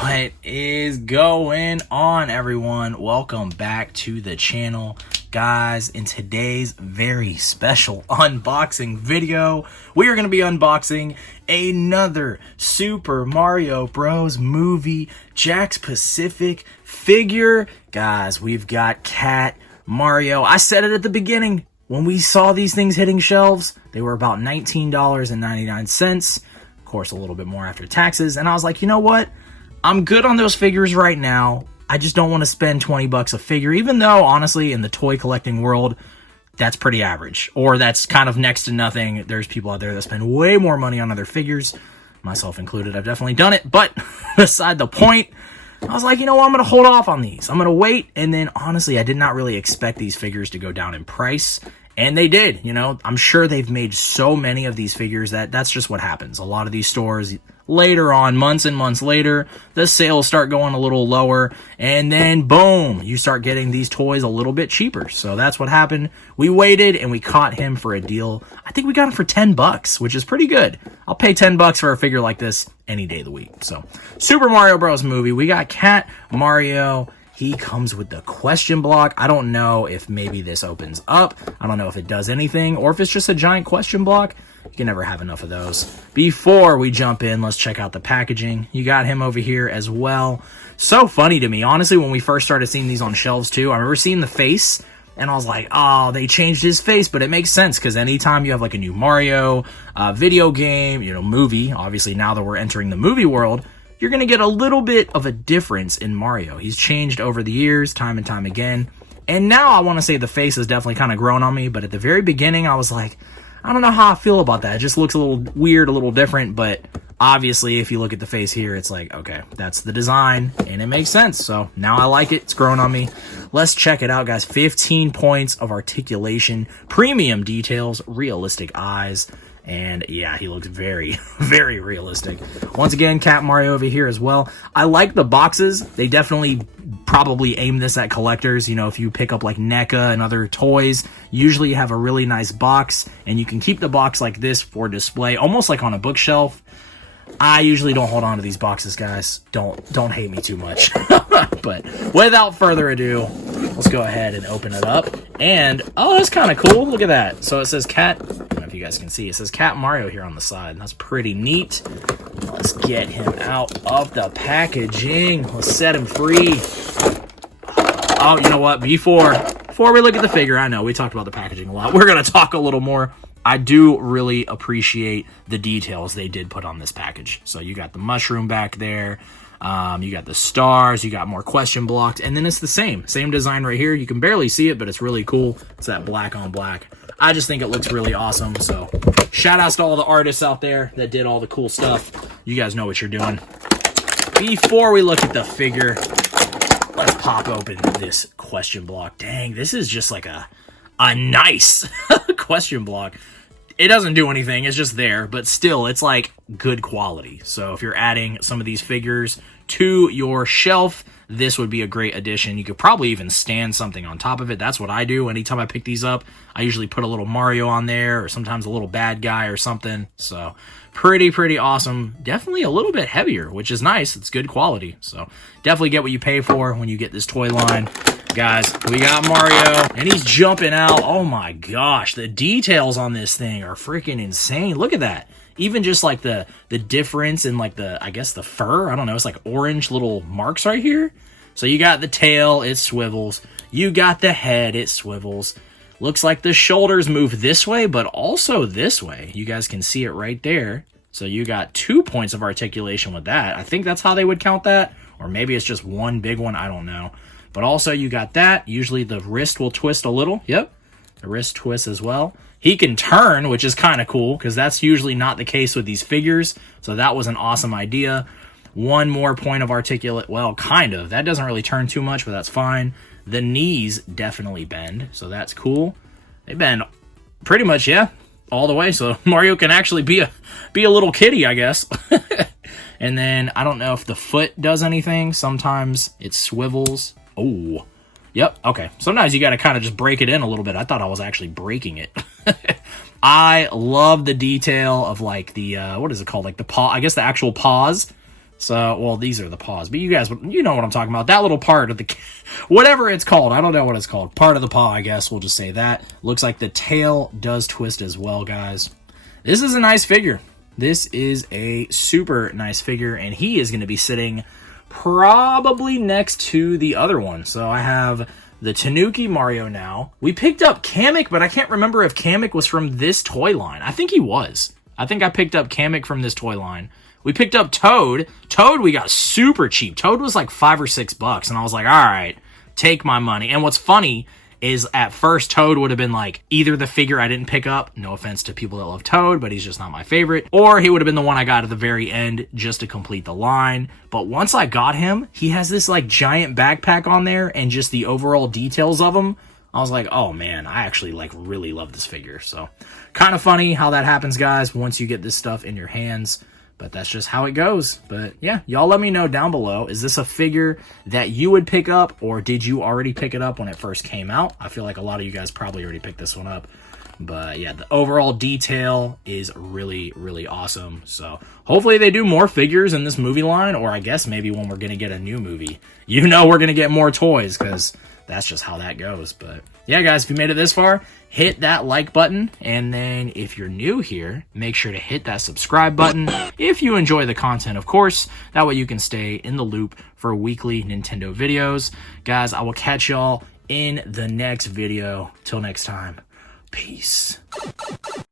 What is going on, everyone? Welcome back to the channel. Guys, in today's very special unboxing video, we are going to be unboxing another Super Mario Bros. Movie Jakks Pacific figure. Guys, we've got Cat Mario. I said it at the beginning. When we saw these things hitting shelves, they were about $19.99. Of course, a little bit more after taxes. And I was like, you know what? I'm good on those figures right now. I just don't want to spend 20 bucks a figure, even though, honestly, in the toy collecting world, that's pretty average. Or that's kind of next to nothing. There's people out there that spend way more money on other figures, myself included. I've definitely done it. But beside the point, I was like, you know what? I'm going to hold off on these. I'm going to wait. And then, honestly, I did not really expect these figures to go down in price. And they did, you know. I'm sure they've made so many of these figures that's just what happens. A lot of these stores, later on, months and months later, the sales start going a little lower, and then boom, you start getting these toys a little bit cheaper. So that's what happened. We waited and we caught him for a deal. I think we got him for 10 bucks, which is pretty good. I'll pay 10 bucks for a figure like this any day of the week. So, Super Mario Bros. Movie. We got Cat Mario. He comes with the question block. I don't know if maybe this opens up. I don't know if it does anything or if it's just a giant question block. You can never have enough of those. Before we jump in, let's check out the packaging. You got him over here as well. So funny to me. Honestly, when we first started seeing these on shelves too, I remember seeing the face and I was like, oh, they changed his face, but it makes sense because anytime you have like a new Mario video game, you know, movie, obviously now that we're entering the movie world, you're going to get a little bit of a difference in Mario. He's changed over the years, time and time again. And now I want to say the face has definitely kind of grown on me. But at the very beginning, I was like, I don't know how I feel about that. It just looks a little weird, a little different. But obviously, if you look at the face here, it's like, okay, that's the design. And it makes sense. So now I like it. It's grown on me. Let's check it out, guys. 15 points of articulation, premium details, realistic eyes. And yeah, he looks very, very realistic. Once again, Cat Mario over here as well. I like the boxes. They definitely probably aim this at collectors. You know, if you pick up like NECA and other toys, usually you have a really nice box and you can keep the box like this for display, almost like on a bookshelf. I usually don't hold on to these boxes, guys. Don't hate me too much. But without further ado, let's go ahead and open it up. And, oh, that's kind of cool. Look at that. So it says Cat, I don't know if you guys can see, it says Cat Mario here on the side. That's pretty neat. Let's get him out of the packaging. Let's set him free. Oh, you know what? Before we look at the figure, I know we talked about the packaging a lot. We're going to talk a little more. I do really appreciate the details they did put on this package. So you got the mushroom back there. You got the stars. You got more question blocks. And then it's the same design right here. You can barely see it, but it's really cool. It's that black on black. I just think it looks really awesome. So shout outs to all the artists out there that did all the cool stuff. You guys know what you're doing. Before we look at the figure, let's pop open this question block. Dang, this is just like a nice question block. It doesn't do anything, it's just there, but still, it's like good quality. So if you're adding some of these figures to your shelf, this would be a great addition. You could probably even stand something on top of it. That's what I do. Anytime I pick these up, I usually put a little Mario on there, or sometimes a little bad guy or something. So pretty awesome. Definitely a little bit heavier, which is nice. It's good quality. So definitely get what you pay for when you get this toy line. Guys, we got Mario, and he's jumping out. Oh my gosh, the details on this thing are freaking insane. Look at that. Even just like the difference in like I guess the fur. I don't know, it's like orange little marks right here. So you got the tail, it swivels. You got the head, it swivels. Looks like the shoulders move this way, but also this way. You guys can see it right there. So you got 2 points of articulation with that. I think that's how they would count that. Or maybe it's just one big one, I don't know. But also you got that. Usually the wrist will twist a little. Yep, the wrist twists as well. He can turn, which is kind of cool because that's usually not the case with these figures. So that was an awesome idea. One more point of articulate. Well, kind of. That doesn't really turn too much, but that's fine. The knees definitely bend, so that's cool. They bend pretty much, yeah, all the way. So Mario can actually be a little kitty, I guess. And then I don't know if the foot does anything. Sometimes it swivels. Oh, yep. Okay. Sometimes you got to kind of just break it in a little bit. I thought I was actually breaking it. I love the detail of like the, what is it called? Like the paw, I guess the actual paws. So, well, these are the paws, but you guys, you know what I'm talking about. That little part of the, whatever it's called. I don't know what it's called. Part of the paw, I guess. We'll just say that. Looks like the tail does twist as well, guys. This is a nice figure. This is a super nice figure, and he is going to be sitting probably next to the other one. So I have the Tanuki Mario now. We picked up Kamek, but I can't remember if Kamek was from this toy line. I think he was. I think I picked up Kamek from this toy line. We picked up Toad. Toad we got super cheap. Toad was like $5 or $6, and I was like, all right, take my money. And what's funny is at first Toad would have been like either the figure I didn't pick up, no offense to people that love Toad, but he's just not my favorite, or he would have been the one I got at the very end just to complete the line. But once I got him, he has this like giant backpack on there and just the overall details of him. I was like, oh man, I actually like really love this figure. So kind of funny how that happens, guys, once you get this stuff in your hands. But that's just how it goes. But yeah, y'all let me know down below. Is this a figure that you would pick up, or did you already pick it up when it first came out? I feel like a lot of you guys probably already picked this one up. But yeah, the overall detail is really, really awesome. So hopefully they do more figures in this movie line, or I guess maybe when we're going to get a new movie, you know, we're going to get more toys, because that's just how that goes. But yeah, guys, if you made it this far, hit that like button. And then if you're new here, make sure to hit that subscribe button if you enjoy the content, of course. That way you can stay in the loop for weekly Nintendo videos. Guys, I will catch y'all in the next video. Till next time, peace.